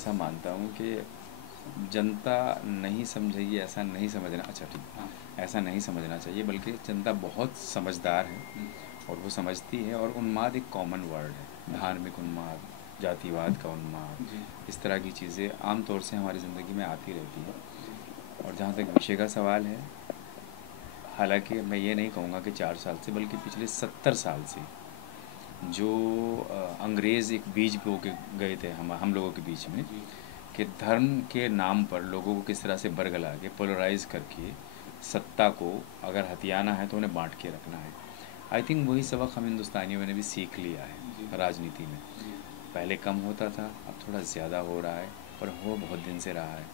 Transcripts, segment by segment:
ऐसा मानता हूँ कि जनता नहीं समझेगी ऐसा नहीं समझना, अच्छा ठीक, ऐसा नहीं समझना चाहिए, बल्कि जनता बहुत समझदार है और वो समझती है। और उन्माद एक कॉमन वर्ड है, धार्मिक उन्माद, जातिवाद का उन्माद, इस तरह की चीज़ें आम तौर से हमारी ज़िंदगी में आती रहती है। और जहाँ तक विषय का सवाल है, हालांकि मैं ये नहीं कहूँगा कि 4 साल से, बल्कि पिछले 70 साल से जो अंग्रेज़ एक बीज बो के गए थे हम लोगों के बीच में, कि धर्म के नाम पर लोगों को किस तरह से बरगला के पोलराइज करके सत्ता को अगर हथियाना है तो उन्हें बांट के रखना है। आई थिंक वही सबक हम हिंदुस्तानियों ने भी सीख लिया है राजनीति में। पहले कम होता था, अब थोड़ा ज़्यादा हो रहा है, पर हो बहुत दिन से रहा है।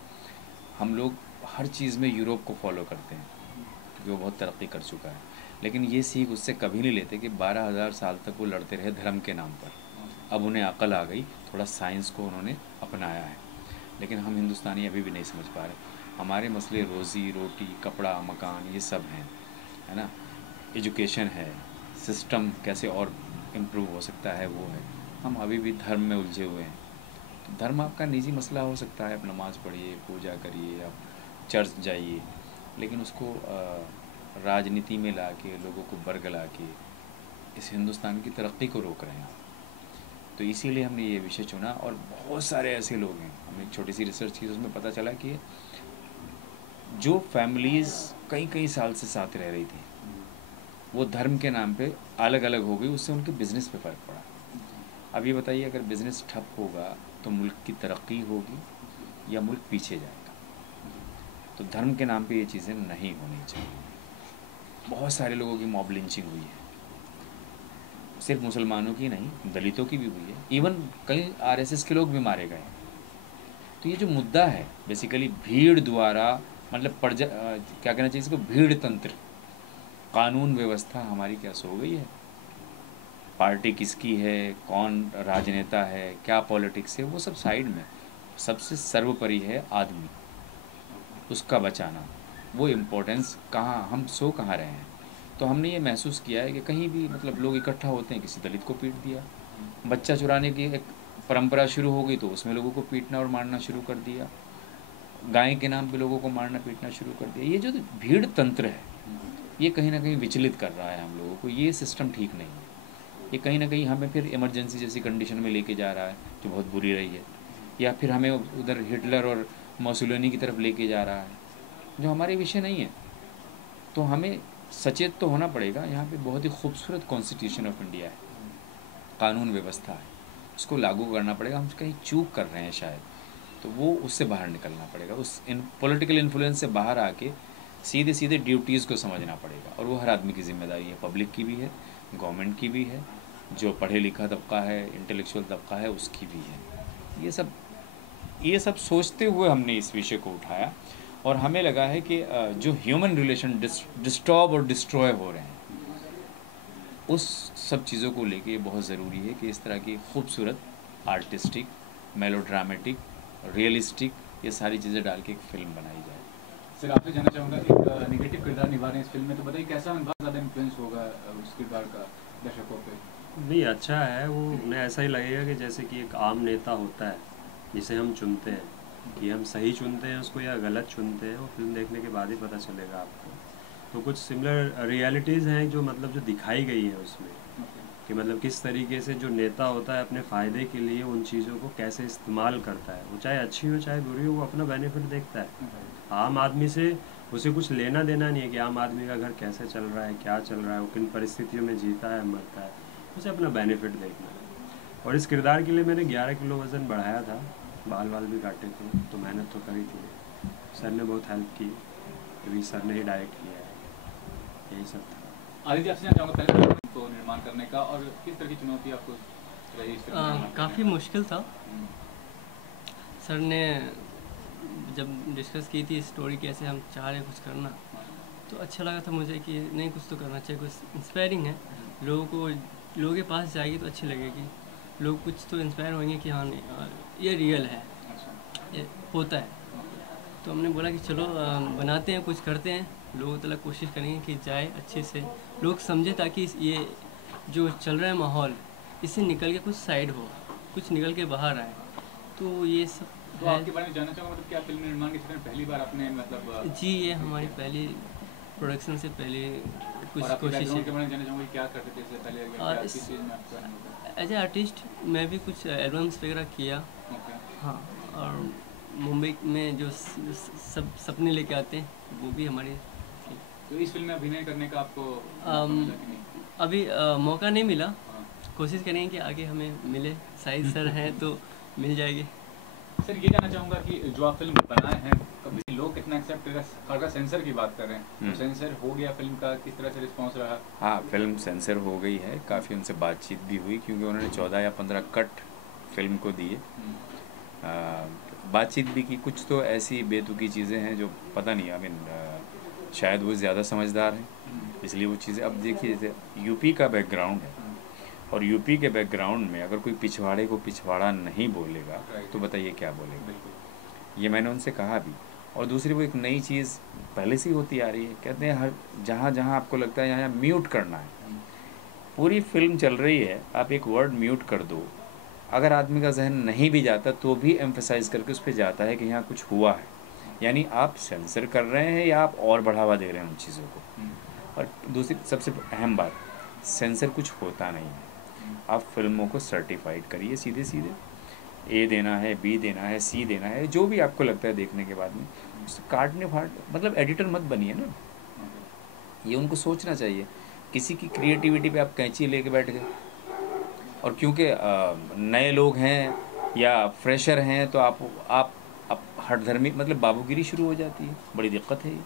हम लोग हर चीज़ में यूरोप को फॉलो करते हैं क्योंकि वो बहुत तरक्की कर चुका है, लेकिन ये सीख उससे कभी नहीं लेते कि 12,000 साल तक वो लड़ते रहे धर्म के नाम पर। अब उन्हें अकल आ गई, थोड़ा साइंस को उन्होंने अपनाया है, लेकिन हम हिंदुस्तानी अभी भी नहीं समझ पा रहे। हमारे मसले रोज़ी रोटी, कपड़ा, मकान, ये सब हैं, है ना, एजुकेशन है, सिस्टम कैसे और इम्प्रूव हो सकता है वो है। हम अभी भी धर्म में उलझे हुए हैं। तो धर्म आपका निजी मसला हो सकता है, आप नमाज़ पढ़िए, पूजा करिए, आप चर्च जाइए, लेकिन उसको राजनीति में ला के, लोगों को बरगला के इस हिंदुस्तान की तरक्की को रोक रहे हैं। तो इसीलिए हमने ये विषय चुना। और बहुत सारे ऐसे लोग हैं, हमने एक छोटी सी रिसर्च की, उसमें पता चला कि जो फैमिलीज़ कई कई साल से साथ रह रही थी, वो धर्म के नाम पे अलग अलग हो गई, उससे उनके बिज़नेस पे फ़र्क पड़ा। अब ये बताइए, अगर बिज़नेस ठप होगा तो मुल्क की तरक्की होगी या मुल्क पीछे जाएगा? तो धर्म के नाम पे ये चीज़ें नहीं होनी चाहिए। बहुत सारे लोगों की मॉब लिंचिंग हुई है, सिर्फ मुसलमानों की नहीं, दलितों की भी हुई है, इवन कई आरएसएस के लोग भी मारे गए। तो ये जो मुद्दा है बेसिकली भीड़ द्वारा, मतलब क्या कहना चाहिए इसको, भीड़ तंत्र, कानून व्यवस्था हमारी क्या सो गई है? पार्टी किसकी है, कौन राजनेता है, क्या पॉलिटिक्स है, वो सब साइड में, सबसे सर्वोपरि है आदमी, उसका बचाना। वो इम्पोर्टेंस कहाँ, हम सो कहाँ रहे हैं? तो हमने ये महसूस किया है कि कहीं भी मतलब लोग इकट्ठा होते हैं, किसी दलित को पीट दिया, बच्चा चुराने की एक परंपरा शुरू हो गई तो उसमें लोगों को पीटना और मारना शुरू कर दिया, गाय के नाम पे लोगों को मारना पीटना शुरू कर दिया। ये जो भीड़ तंत्र है, ये कहीं ना कहीं विचलित कर रहा है हम लोगों को। ये सिस्टम ठीक नहीं है। ये कहीं ना कहीं हमें फिर इमरजेंसी जैसी कंडीशन में लेके जा रहा है, जो बहुत बुरी रही है, या फिर हमें उधर हिटलर और मोसोलिनी की तरफ लेके जा रहा है, जो हमारे विषय नहीं है। तो हमें सचेत तो होना पड़ेगा। यहाँ पे बहुत ही खूबसूरत कॉन्स्टिट्यूशन ऑफ इंडिया है, कानून व्यवस्था है, उसको लागू करना पड़ेगा। हम कहीं चूक कर रहे हैं शायद, तो वो उससे बाहर निकलना पड़ेगा, उस पॉलिटिकल इन्फ्लुएंस से बाहर आके सीधे सीधे ड्यूटीज़ को समझना पड़ेगा। और वो हर आदमी की जिम्मेदारी है, पब्लिक की भी है, गवर्नमेंट की भी है, जो पढ़े लिखा तबका है, इंटेलेक्चुअल तबका है, उसकी भी है। ये सब सोचते हुए हमने इस विषय को उठाया, और हमें लगा है कि जो ह्यूमन रिलेशन डिस्टर्ब और डिस्ट्रॉय हो रहे हैं, उस सब चीज़ों को लेके बहुत ज़रूरी है कि इस तरह की खूबसूरत, आर्टिस्टिक, मेलोड्रामेटिक, रियलिस्टिक, ये सारी चीज़ें डाल के एक फ़िल्म बनाई जाए। सर, आपसे जानना चाहूँगा, एक नेगेटिव किरदार निभा रहे हैं इस फिल्म में, तो बताइए कैसा बहुत ज़्यादा इन्फ्लुएंस होगा उस किरदार का दर्शकों पे? नहीं, अच्छा है वो। उन्हें ऐसा ही लगेगा कि जैसे कि एक आम नेता होता है जिसे हम चुनते हैं, कि हम सही चुनते हैं उसको या गलत चुनते हैं, वो फिल्म देखने के बाद ही पता चलेगा आपको। तो कुछ सिमिलर रियलिटीज़ हैं जो मतलब जो दिखाई गई है उसमें, कि मतलब किस तरीके से जो नेता होता है अपने फ़ायदे के लिए उन चीज़ों को कैसे इस्तेमाल करता है। वो चाहे अच्छी हो चाहे बुरी हो, वो अपना बेनिफिट देखता है। आम आदमी से उसे कुछ लेना देना नहीं है कि आम आदमी का घर कैसे चल रहा है, क्या चल रहा है, वो किन परिस्थितियों में जीता है, मरता है, उसे अपना बेनिफिट देखना है। और इस किरदार के लिए मैंने 11 किलो वज़न बढ़ाया था, बाल भी काटे थे, तो मेहनत तो करी थी। सर ने बहुत हेल्प की, अभी सर ने ही डायरेक्ट किया है, यही सब था। आदित्य, आपसे जानना चाहूँगा पहले तो निर्माण करने का, और किस तरह की चुनौती आपको रही इस फिल्म? काफ़ी मुश्किल था। सर ने जब डिस्कस की थी स्टोरी कैसे हम चाह रहे कुछ करना, तो अच्छा लगा था मुझे कि नहीं, कुछ तो करना चाहिए, कुछ इंस्पायरिंग है, लोगों के पास जाएगी तो अच्छी लगेगी, लोग कुछ तो इंस्पायर होंगे कि हाँ नहीं ये रियल है, ये होता है। तो हमने बोला कि चलो बनाते हैं, कुछ करते हैं, लोगों तक कोशिश करेंगे कि जाए अच्छे से, लोग समझे, ताकि ये जो चल रहा है माहौल, इससे निकल के कुछ साइड हो, कुछ निकल के बाहर आए। तो ये सब तो आपके बारे में जानना चाहूँगा, मतलब क्या फिल्म निर्माण के क्षेत्र में पहली बार आपने मतलब जी ये हमारी पहली प्रोडक्शन से पहले कुछ और आपके कोशिश बैकग्राउंड के है। बारे में जानना चाहूँगा कि क्या करते थे इससे पहले, क्या और किस चीज़ में आपका अनुभव है? एज ए आर्टिस्ट मैं भी कुछ एल्बम्स वगैरह किया। ओके। हाँ, और मुंबई में जो सब सपने लेके आते हैं वो भी हमारे थे। तो इस फिल्म में अभिनय करने का आपको मौका अम, मिला कि नहीं? अभी मौका नहीं मिला, हाँ। कोशिश करेंगे कि आगे हमें मिले, साइज सर हैं तो मिल जाएगी। सर ये जानना चाहूँगा कि जो आप फिल्म बनाए हैं, कभी लोग कितना एक्सेप्ट करेगा? अगर सेंसर की बात करें तो सेंसर हो गया फिल्म का, किस तरह से रिस्पॉन्स रहा? हाँ, फिल्म सेंसर हो गई है, काफ़ी उनसे बातचीत भी हुई क्योंकि उन्होंने 14 या 15 कट फिल्म को दिए। बातचीत भी की। कुछ तो ऐसी बेतुकी चीज़ें हैं जो पता नहीं, आई मीन शायद वो ज़्यादा समझदार हैं इसलिए वो चीज़ें। अब देखिए जैसे यूपी का बैकग्राउंड है और यूपी के बैकग्राउंड में अगर कोई पिछवाड़े को पिछवाड़ा नहीं बोलेगा तो बताइए क्या बोलेगा। ये मैंने उनसे कहा भी। और दूसरी वो एक नई चीज़ पहले से ही होती आ रही है, कहते हैं हर जहाँ जहाँ आपको लगता है यहाँ म्यूट करना है, पूरी फिल्म चल रही है, आप एक वर्ड म्यूट कर दो, अगर आदमी का जहन नहीं भी जाता तो भी एम्फेसाइज करके उस पर जाता है कि यहाँ कुछ हुआ है। यानी आप सेंसर कर रहे हैं या आप और बढ़ावा दे रहे हैं उन चीज़ों को। और दूसरी सबसे अहम बात, सेंसर कुछ होता नहीं है। आप फिल्मों को सर्टिफाइड करिए, सीधे सीधे ए देना है, बी देना है, सी देना है, जो भी आपको लगता है देखने के बाद में उससे काटने फाट, मतलब एडिटर मत बनिए ना। ये उनको सोचना चाहिए। किसी की क्रिएटिविटी पे आप कैंची लेके बैठ गए, और क्योंकि नए लोग हैं या फ्रेशर हैं तो आप हठधर्मी, मतलब बाबूगिरी शुरू हो जाती है। बड़ी दिक्कत है ये।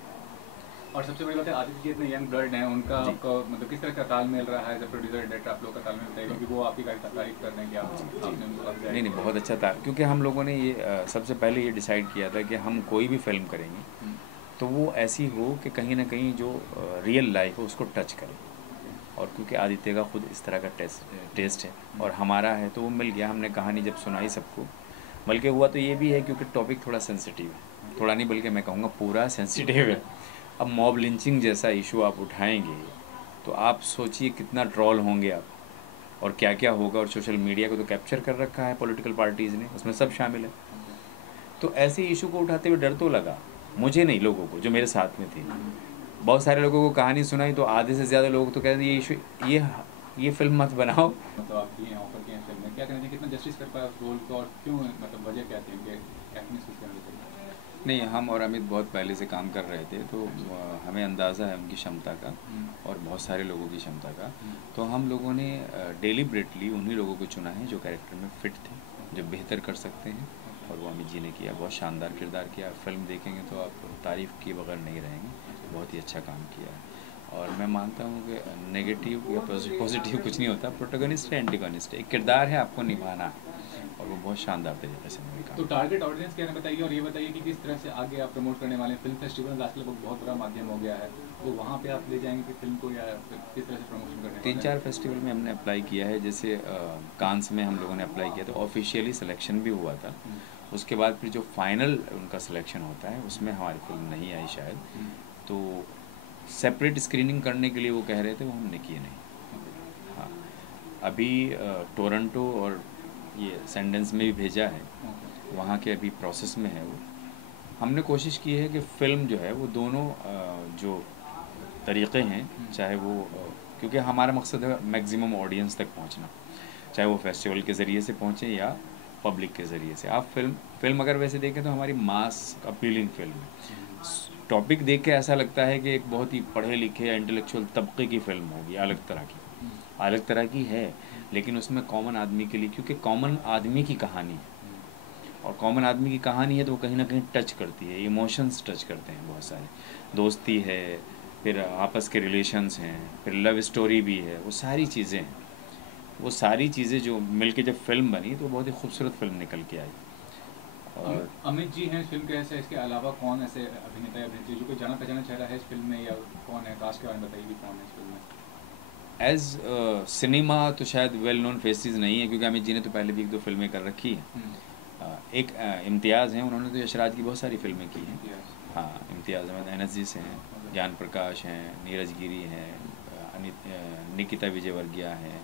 और सबसे बड़ी बात है, आदित्य जी इतने यंग ब्लड हैं, उनका आपका मतलब किस तरह का तालमेल रहा है? एज अ प्रोड्यूसर डायरेक्टर आप लोग का तालमेल बताइए, क्योंकि वो आपकी तारीफ कर रहे हैं कि आपने उनको नहीं बहुत अच्छा था, क्योंकि हम लोगों ने ये सबसे पहले ये डिसाइड किया था कि हम कोई भी फिल्म करेंगे तो वो ऐसी हो कि कहीं ना कहीं जो रियल लाइफ है उसको टच करे। और क्योंकि आदित्य का खुद इस तरह का टेस्ट है और हमारा है तो वो मिल गया। हमने कहानी जब सुनाई सबको, बल्कि हुआ तो ये भी है क्योंकि टॉपिक थोड़ा सेंसिटिव है, थोड़ा नहीं बल्कि मैं कहूँगा पूरा सेंसिटिव है। अब मॉब लिंचिंग जैसा इशू आप उठाएंगे तो आप सोचिए कितना ट्रोल होंगे आप, और क्या क्या होगा। और सोशल मीडिया को तो कैप्चर कर रखा है पॉलिटिकल पार्टीज़ ने, उसमें सब शामिल है। तो ऐसे इशू को उठाते हुए डर तो लगा मुझे, नहीं लोगों को जो मेरे साथ में थे। बहुत सारे लोगों को कहानी सुनाई तो आधे से ज़्यादा लोग तो कहते हैं ये इशू, ये फिल्म मत बनाओ। मतलब आप दिए हैं, ऑफर किए हैं फिल्म में, क्या कहना चाहिए, कितना जस्टिस कर पाया उस रोल को, और क्यों, मतलब वजह क्या थी उनके एक्टिंग स्किल्स के वजह से? नहीं, हम और अमित बहुत पहले से काम कर रहे थे तो हमें अंदाज़ा है उनकी क्षमता का और बहुत सारे लोगों की क्षमता का। तो हम लोगों ने डेलिब्रेटली उन्हीं लोगों को चुना है जो कैरेक्टर में फिट थे, जो बेहतर कर सकते हैं, और वो अमित जी ने किया। बहुत शानदार किरदार किया। फिल्म देखेंगे तो आप तारीफ़ किए बगैर नहीं रहेंगे। बहुत ही अच्छा काम किया है। और मैं मानता हूँ कि नेगेटिव या पॉजिटिव कुछ नहीं होता, प्रोटोगनिस्ट है, एंटीगनिस्ट है, एक किरदार है, आपको निभाना है, और वो बहुत शानदार तरीके से निभा। तो टारगेट ऑडियंस क्या है बताइए, और ये बताइए कि किस तरह से आगे आप प्रमोट करने वाले हैं। फिल्म फेस्टिवल आजकल बहुत बड़ा माध्यम हो गया है, तो वहाँ पे आप ले जाएंगे कि फिल्म को, या किस तरह से प्रमोशन करने? 3-4 फेस्टिवल में हमने अप्लाई किया है। जैसे कांस में हम लोगों ने अप्लाई किया तो ऑफिशियली सिलेक्शन भी हुआ था। उसके बाद फिर जो फाइनल उनका सिलेक्शन होता है उसमें हमारी फिल्म नहीं आई शायद, तो सेपरेट स्क्रीनिंग करने के लिए वो कह रहे थे, वो हमने किए नहीं। हाँ, अभी टोरंटो और ये सेंडेंस में भी भेजा है, वहाँ के अभी प्रोसेस में है वो। हमने कोशिश की है कि फ़िल्म जो है वो दोनों जो तरीक़े हैं, चाहे वो क्योंकि हमारा मकसद है मैक्सिमम ऑडियंस तक पहुँचना, चाहे वो फेस्टिवल के ज़रिए से पहुँचे या पब्लिक के ज़रिए से। आप फिल्म अगर वैसे देखें तो हमारी मास अपीलिंग फिल्म है। टॉपिक देख के ऐसा लगता है कि एक बहुत ही पढ़े लिखे या इंटेलेक्चुअल तबके की फ़िल्म होगी, अलग तरह की है, लेकिन उसमें कॉमन आदमी के लिए, क्योंकि कॉमन आदमी की कहानी है, और कॉमन आदमी की कहानी है तो वो कहीं ना कहीं टच करती है, इमोशंस टच करते हैं बहुत सारे। दोस्ती है, फिर आपस के रिलेशंस हैं, फिर लव स्टोरी भी है, वो सारी चीज़ें हैं। वो सारी चीज़ें जो मिलके जब फिल्म बनी तो बहुत ही खूबसूरत फिल्म निकल के आई। और अमित जी हैं इस फिल्म के, ऐसे इसके अलावा कौन ऐसे अभिनेता या अभिनेत्री जो कोई जाना पहचाना चेहरा है इस फिल्म में, या कौन है? कास्ट के बारे में बताइए भी कौन है इस फिल्म में? एज सिनेमा तो शायद वेल नोन फेसेस नहीं है, क्योंकि अमित जी ने तो पहले भी 1-2 फिल्में कर रखी हैं। एक इम्तियाज़ हैं, उन्होंने तो यशराज की बहुत सारी फिल्में की हैं। हाँ, इम्तियाज़ अहमद एनएसजी से हैं, जान प्रकाश हैं, नीरज गिरी हैं, निकिता विजयवर्गीय हैं,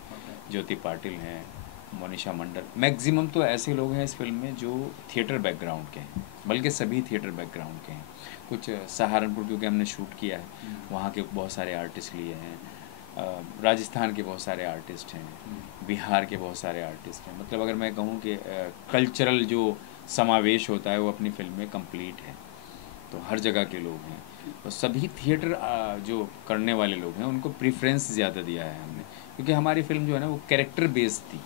ज्योति पाटिल हैं, मोनिशा मंडल, मैक्सिमम तो ऐसे लोग हैं इस फिल्म में जो थिएटर बैकग्राउंड के हैं, बल्कि सभी थिएटर बैकग्राउंड के हैं। कुछ सहारनपुर क्योंकि हमने शूट किया है, वहाँ के बहुत सारे आर्टिस्ट लिए हैं, राजस्थान के बहुत सारे आर्टिस्ट हैं, बिहार के बहुत सारे आर्टिस्ट हैं। मतलब अगर मैं कहूँ कि कल्चरल जो समावेश होता है वो अपनी फिल्म में कंप्लीट है। तो हर जगह के लोग हैं, तो सभी थिएटर जो करने वाले लोग हैं उनको प्रेफरेंस ज़्यादा दिया है हमने, क्योंकि हमारी फिल्म जो है ना वो कैरेक्टर बेस्ड थी।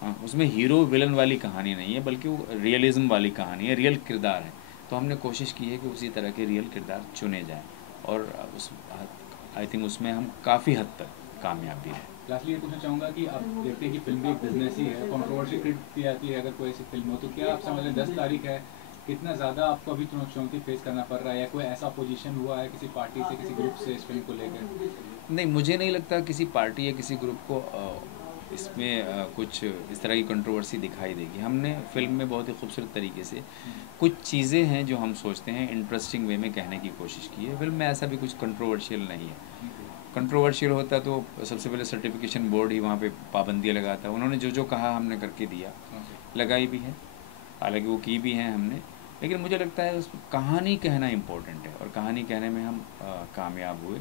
हाँ, उसमें हीरो विलन वाली कहानी नहीं है, बल्कि वो रियलिज्म वाली कहानी है, रियल किरदार है। तो हमने कोशिश की है कि उसी तरह के रियल किरदार चुने जाएं, और उस आई थिंक उसमें हम काफ़ी हद तक कामयाब भी हैं। लास्टली ये पूछना चाहूँगा कि आप देखते हैं कि फिल्म भी एक बिजनेस ही है, कंट्रोवर्सी क्रिएट की जाती है अगर कोई ऐसी फिल्म हो, तो क्या आप समझ लें 10 तारीख है, कितना ज़्यादा आपको अभी चुनौती फेस करना पड़ रहा है, या कोई ऐसा पोजीशन हुआ है किसी पार्टी से, किसी ग्रुप से इस फिल्म को लेकर? नहीं, मुझे नहीं लगता किसी पार्टी या किसी ग्रुप को इसमें कुछ इस तरह की कंट्रोवर्सी दिखाई देगी। हमने फिल्म में बहुत ही खूबसूरत तरीके से कुछ चीज़ें हैं जो हम सोचते हैं इंटरेस्टिंग वे में कहने की कोशिश की है। फिल्म में ऐसा भी कुछ कंट्रोवर्शियल नहीं है। कंट्रोवर्शियल होता तो सबसे पहले सर्टिफिकेशन बोर्ड ही वहाँ पे पाबंदियाँ लगाता। उन्होंने जो जो कहा हमने करके दिया, लगाई भी है, हालांकि वो की भी हैं हमने। लेकिन मुझे लगता है उस कहानी कहना इम्पोर्टेंट है, और कहानी कहने में हम कामयाब हुए,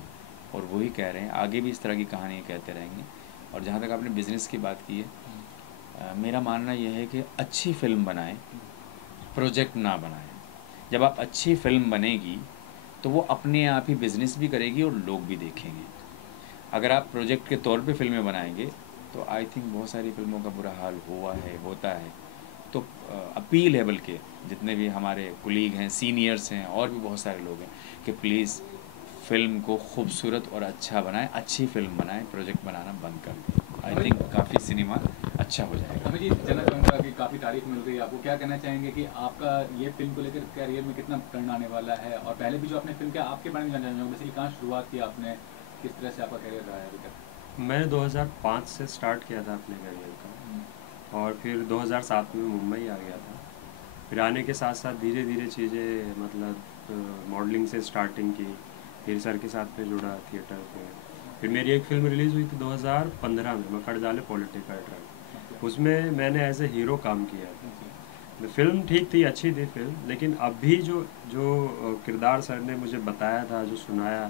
और वही कह रहे हैं, आगे भी इस तरह की कहानी कहते रहेंगे। और जहाँ तक आपने बिज़नेस की बात की है, मेरा मानना यह है कि अच्छी फिल्म बनाएं, प्रोजेक्ट ना बनाएं। जब आप अच्छी फिल्म बनेगी तो वो अपने आप ही बिज़नेस भी करेगी और लोग भी देखेंगे। अगर आप प्रोजेक्ट के तौर पे फिल्में बनाएंगे तो आई थिंक बहुत सारी फिल्मों का बुरा हाल हुआ है, होता है। तो अपील है, बल्कि जितने भी हमारे कुलीग हैं, सीनियर्स हैं, और भी बहुत सारे लोग हैं, कि प्लीज़ फिल्म को खूबसूरत और अच्छा बनाएं, अच्छी फिल्म बनाएं, प्रोजेक्ट बनाना बंद कर दें। आई थिंक काफ़ी सिनेमा अच्छा हो जाएगा। हमें जी जानना चाहूँगा कि काफ़ी तारीफ मिल रही है आपको, क्या कहना चाहेंगे कि आपका ये फिल्म को लेकर कैरियर में कितना टर्न आने वाला है, और पहले भी जो आपने फिल्म किया आपके बारे में जानना चाहूँगा, बेसिकली कहाँ शुरुआत की आपने, किस तरह से आपका कैरियर रहा है अभी तक? मैंने 2005 से स्टार्ट किया था अपने करियर का, और फिर 2007 में मुंबई आ गया था। फिर आने के साथ साथ धीरे धीरे चीज़ें, मतलब मॉडलिंग से स्टार्टिंग की, फिर सर के साथ में जुड़ा थिएटर पे। फिर मेरी एक फ़िल्म रिलीज़ हुई थी 2015 में, मकड़जाले पॉलिटिकल ट्रक। उसमें मैंने एज ए हीरो काम किया था। फिल्म ठीक थी, अच्छी थी फिल्म, लेकिन अभी जो जो किरदार सर ने मुझे बताया था, जो सुनाया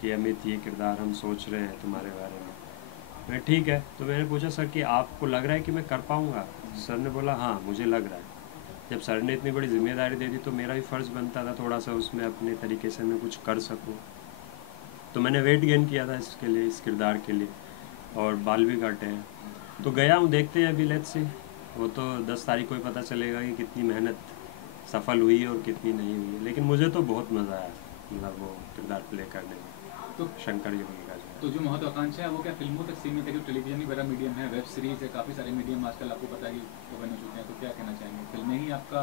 कि अमित ये किरदार हम सोच रहे हैं तुम्हारे बारे में, मैं ठीक है। तो मैंने पूछा सर कि आपको लग रहा है कि मैं कर पाऊँगा? सर ने बोला हाँ मुझे लग रहा है। जब सर ने इतनी बड़ी जिम्मेदारी दे दी तो मेरा भी फ़र्ज़ बनता था थोड़ा सा उसमें अपने तरीके से मैं कुछ कर सकूं। तो मैंने वेट गेन किया था इसके लिए, इस किरदार के लिए, और बाल भी काटे हैं। तो गया हूँ, देखते हैं अभी, लेट्स सी। वो तो 10 तारीख को ही पता चलेगा कि कितनी मेहनत सफल हुई और कितनी नहीं हुई। लेकिन मुझे तो बहुत मज़ा आया, मतलब वो किरदार प्ले करने में, तो शंकर योगी का तो जो महत्वाकांक्षा है वो क्या फिल्मों तक सीमित है, कि टेलीविजन ही बड़ा मीडियम है, वेब सीरीज़ है, काफ़ी सारे मीडियम आजकल आपको पता है कि ओपन हो चुके हैं, तो क्या कहना चाहेंगे, फिल्में ही आपका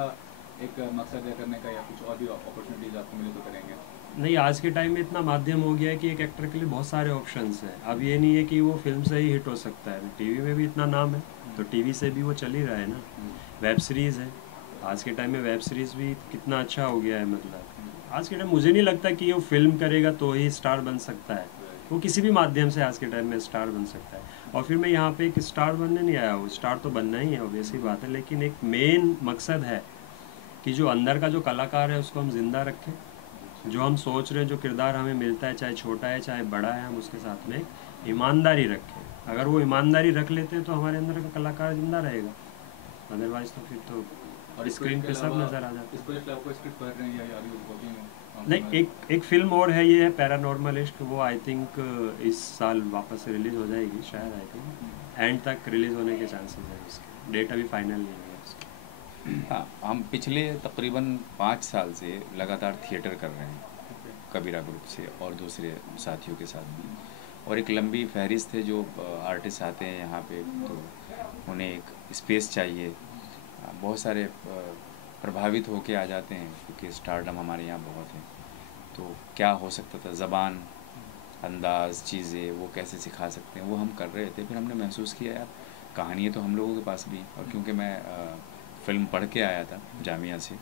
एक मकसद है करने का, या कुछ और भी अपॉर्चुनिटीज़ आपको मिले तो करेंगे? नहीं, आज के टाइम में इतना माध्यम हो गया है कि एक एक्टर के लिए बहुत सारे ऑप्शंस हैं। अब ये नहीं है कि वो फिल्म से ही हिट हो सकता है, टीवी में भी इतना नाम है तो टीवी से भी वो चल ही रहा है ना। वेब सीरीज़ है, आज के टाइम में वेब सीरीज़ भी कितना अच्छा हो गया है। मतलब आज के टाइम मुझे नहीं लगता कि वो फिल्म करेगा तो ही स्टार बन सकता है, वो किसी भी माध्यम से आज के टाइम में स्टार बन सकता है। और फिर मैं यहाँ पे एक स्टार बनने नहीं आया हूँ, स्टार तो बनना ही है, ऑब्वियस ही बात है, लेकिन एक मेन मकसद है कि जो अंदर का जो कलाकार है उसको हम जिंदा रखें। जो हम सोच रहे हैं, जो किरदार हमें मिलता है, चाहे छोटा है चाहे बड़ा है, हम उसके साथ में ईमानदारी रखें। अगर वो ईमानदारी रख लेते हैं तो हमारे अंदर का कलाकार जिंदा रहेगा, अदरवाइज तो फिर तो और स्क्रीन पे सब नज़र आ जाता है। इस प्रोजेक्ट आपको स्क्रिप्ट पढ़ रहे हैं या अभी वर्किंग हो? नहीं, एक फिल्म और है, ये है पैरानॉर्मल इश्क, वो आई थिंक इस साल वापस से रिलीज़ हो जाएगी शायद, आई थिंक एंड तक रिलीज़ होने के चांसेस हैं उसके, डेट अभी फाइनल नहीं है उसकी। हाँ, हम पिछले तकरीबन 5 साल से लगातार थिएटर कर रहे हैं, कबीरा ग्रुप से और दूसरे साथियों के साथ भी, और एक लंबी फहरिस्त है जो आर्टिस्ट आते हैं यहाँ पे, तो उन्हें एक स्पेस चाहिए। बहुत सारे प्रभावित होके आ जाते हैं क्योंकि स्टारडम हमारे यहाँ बहुत है। तो क्या हो सकता था, ज़बान, अंदाज़, चीज़ें वो कैसे सिखा सकते हैं, वो हम कर रहे थे। फिर हमने महसूस किया यार कहानी है तो हम लोगों के पास भी, और क्योंकि मैं फ़िल्म पढ़ के आया था जामिया से,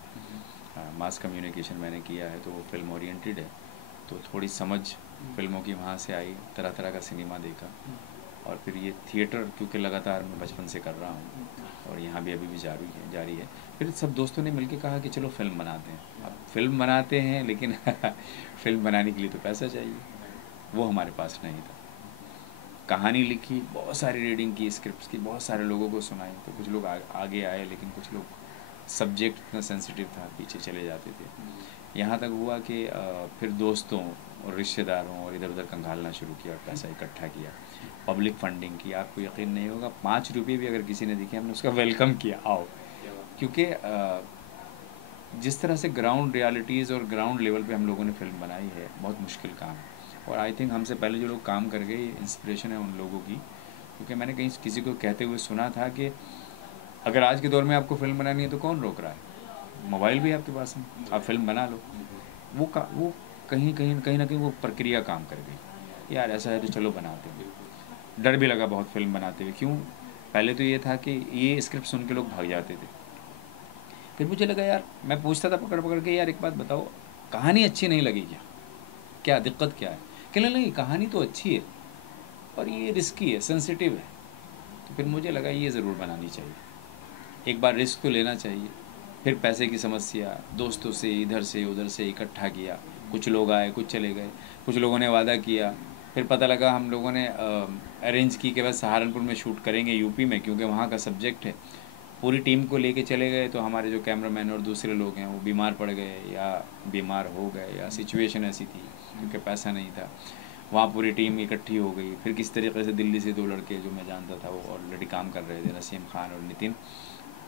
मास कम्युनिकेशन मैंने किया है, तो वो फिल्म ओरिएंटेड है, तो थोड़ी समझ फिल्मों की वहाँ से आई, तरह तरह का सिनेमा देखा, और फिर ये थिएटर क्योंकि लगातार मैं बचपन से कर रहा हूँ और यहाँ भी अभी भी जारी है। फिर सब दोस्तों ने मिलकर कहा कि चलो फिल्म बनाते हैं। अब फिल्म बनाते हैं लेकिन फिल्म बनाने के लिए तो पैसा चाहिए, वो हमारे पास नहीं था। कहानी लिखी, बहुत सारी रीडिंग की, स्क्रिप्ट्स की, बहुत सारे लोगों को सुनाई, तो कुछ लोग आगे आए लेकिन कुछ लोग सब्जेक्ट इतना सेंसिटिव था पीछे चले जाते थे। यहाँ तक हुआ कि फिर दोस्तों और रिश्तेदारों और इधर उधर कंगालना शुरू किया और पैसा इकट्ठा किया, पब्लिक फंडिंग की। आपको यकीन नहीं होगा, 5 रुपये भी अगर किसी ने दिखे हमने उसका वेलकम किया, आओ। क्योंकि जिस तरह से ग्राउंड रियलिटीज़ और ग्राउंड लेवल पे हम लोगों ने फिल्म बनाई है, बहुत मुश्किल काम है। और आई थिंक हमसे पहले जो लोग काम कर गए, इंस्पिरेशन है उन लोगों की। क्योंकि मैंने कहीं किसी को कहते हुए सुना था कि अगर आज के दौर में आपको फिल्म बनानी है तो कौन रोक रहा है, मोबाइल भी आपके पास में, आप फिल्म बना लो। वो कहीं ना कहीं वो प्रक्रिया काम कर गई, यार ऐसा है तो चलो बनाते हैं। डर भी लगा बहुत फिल्म बनाते हुए। क्यों? पहले तो ये था कि ये स्क्रिप्ट सुन के लोग भाग जाते थे। फिर मुझे लगा यार, मैं पूछता था पकड़ पकड़ के, यार एक बात बताओ, कहानी अच्छी नहीं लगी क्या दिक्कत क्या है? कहने लगे कहानी तो अच्छी है और ये रिस्की है, सेंसिटिव है। तो फिर मुझे लगा ये ज़रूर बनानी चाहिए, एक बार रिस्क तो लेना चाहिए। फिर पैसे की समस्या, दोस्तों से इधर से उधर से इकट्ठा किया, कुछ लोग आए कुछ चले गए, कुछ लोगों ने वादा किया, फिर पता लगा हम लोगों ने अरेंज की कि बस सहारनपुर में शूट करेंगे, यूपी में, क्योंकि वहाँ का सब्जेक्ट है। पूरी टीम को लेके चले गए तो हमारे जो कैमरामैन और दूसरे लोग हैं वो बीमार पड़ गए या बीमार हो गए या सिचुएशन ऐसी थी क्योंकि पैसा नहीं था। वहाँ पूरी टीम इकट्ठी हो गई। फिर किस तरीके से दिल्ली से 2 लड़के जो मैं जानता था वो ऑलरेडी काम कर रहे थे, नसीम खान और नितिन,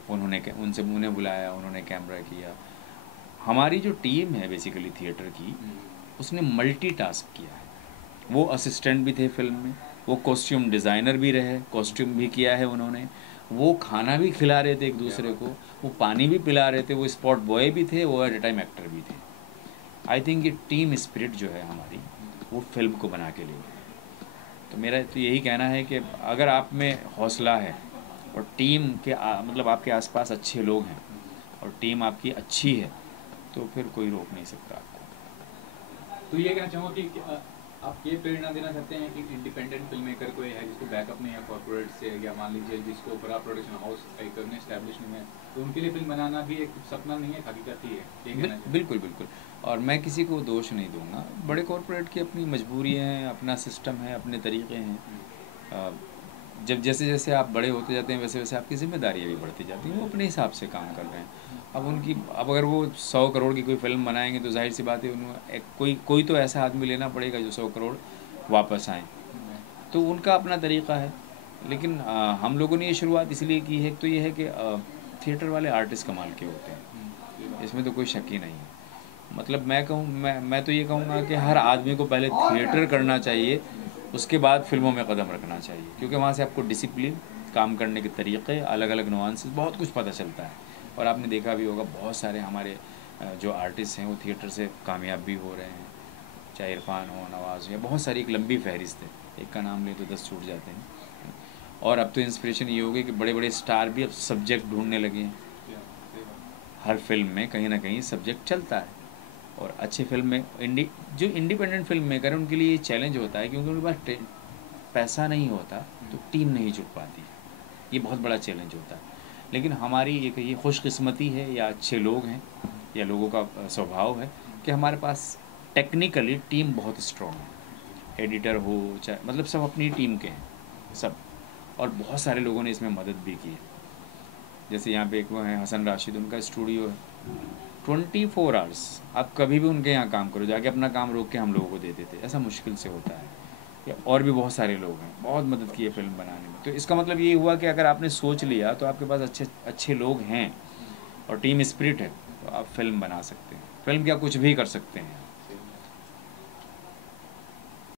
उन्हें बुलाया, उन्होंने कैमरा किया। हमारी जो टीम है बेसिकली थिएटर की, उसने मल्टीटास्क किया है। वो असिस्टेंट भी थे फिल्म में, वो कॉस्ट्यूम डिज़ाइनर भी रहे, कॉस्ट्यूम भी किया है उन्होंने, वो खाना भी खिला रहे थे एक दूसरे को, वो पानी भी पिला रहे थे, वो स्पॉट बॉय भी थे, वो एट ए टाइम एक्टर भी थे। आई थिंक ये टीम स्पिरिट जो है हमारी, वो फिल्म को बना के ले गई। तो मेरा तो यही कहना है कि अगर आप में हौसला है और टीम के मतलब आपके आसपास अच्छे लोग हैं और टीम आपकी अच्छी है तो फिर कोई रोक नहीं सकता आपको। तो ये कहना चाहूँगा कि आप ये प्रेरणा देना चाहते हैं कि इंडिपेंडेंट फिल्म मेकर कोई है जिसको बैकअप नहीं है कॉर्पोरेट से, या मान लीजिए जिसको बड़ा प्रोडक्शन हाउस करने एस्टैब्लिश नहीं है, तो उनके लिए फिल्म बनाना भी एक सपना नहीं है, हकीकत ही है। बिल्कुल बिल्कुल। और मैं किसी को दोष नहीं दूंगा, बड़े कॉर्पोरेट की अपनी मजबूरी हैं, अपना सिस्टम है, अपने तरीके हैं। जब जैसे जैसे आप बड़े होते जाते हैं वैसे वैसे आपकी जिम्मेदारियाँ भी बढ़ती जाती हैं, वो अपने हिसाब से काम कर रहे हैं। अब अगर वो 100 करोड़ की कोई फिल्म बनाएंगे तो जाहिर सी बात है उन्हें कोई तो ऐसा आदमी लेना पड़ेगा जो 100 करोड़ वापस आए, तो उनका अपना तरीका है। लेकिन हम लोगों ने ये शुरुआत इसलिए की है, तो ये है कि थिएटर वाले आर्टिस्ट कमाल के होते हैं, इसमें तो कोई शक ही नहीं है। मतलब मैं तो ये कहूँगा कि हर आदमी को पहले थिएटर करना चाहिए, उसके बाद फिल्मों में कदम रखना चाहिए, क्योंकि वहाँ से आपको डिसिप्लिन, काम करने के तरीक़े, अलग अलग नुआंसेस, बहुत कुछ पता चलता है। और आपने देखा भी होगा बहुत सारे हमारे जो आर्टिस्ट हैं वो थिएटर से कामयाब भी हो रहे हैं, चाहे इरफान हो, नवाज़ हो, या बहुत सारी एक लंबी फहरिस्त है, एक का नाम ले तो 10 छूट जाते हैं। और अब तो इंस्पिरेशन ये हो गई कि बड़े बड़े स्टार भी अब सब्जेक्ट ढूंढने लगे हैं। हर फिल्म में कहीं ना कहीं सब्जेक्ट चलता है। और अच्छी फिल्म में जो इंडिपेंडेंट फिल्म मेकर है उनके लिए ये चैलेंज होता है, क्योंकि उनके पास पैसा नहीं होता तो टीम नहीं जुट पाती, ये बहुत बड़ा चैलेंज होता है। लेकिन हमारी ये खुशकिस्मती है या अच्छे लोग हैं या लोगों का स्वभाव है कि हमारे पास टेक्निकली टीम बहुत स्ट्रॉन्ग है। एडिटर हो चाहे, मतलब सब अपनी टीम के हैं सब, और बहुत सारे लोगों ने इसमें मदद भी की है। जैसे यहाँ पे एक वो है हसन राशिद, उनका स्टूडियो है 24 आवर्स, आप कभी भी उनके यहाँ काम करो, जाके अपना काम रोक के हम लोगों को दे देते, ऐसा मुश्किल से होता है। और भी बहुत सारे लोग हैं, बहुत मदद की है फिल्म बनाने में। तो इसका मतलब ये हुआ कि अगर आपने सोच लिया तो आपके पास अच्छे लोग हैं और टीम स्पिरिट है, तो आप फिल्म बना सकते हैं। फिल्म क्या कुछ भी कर सकते हैं।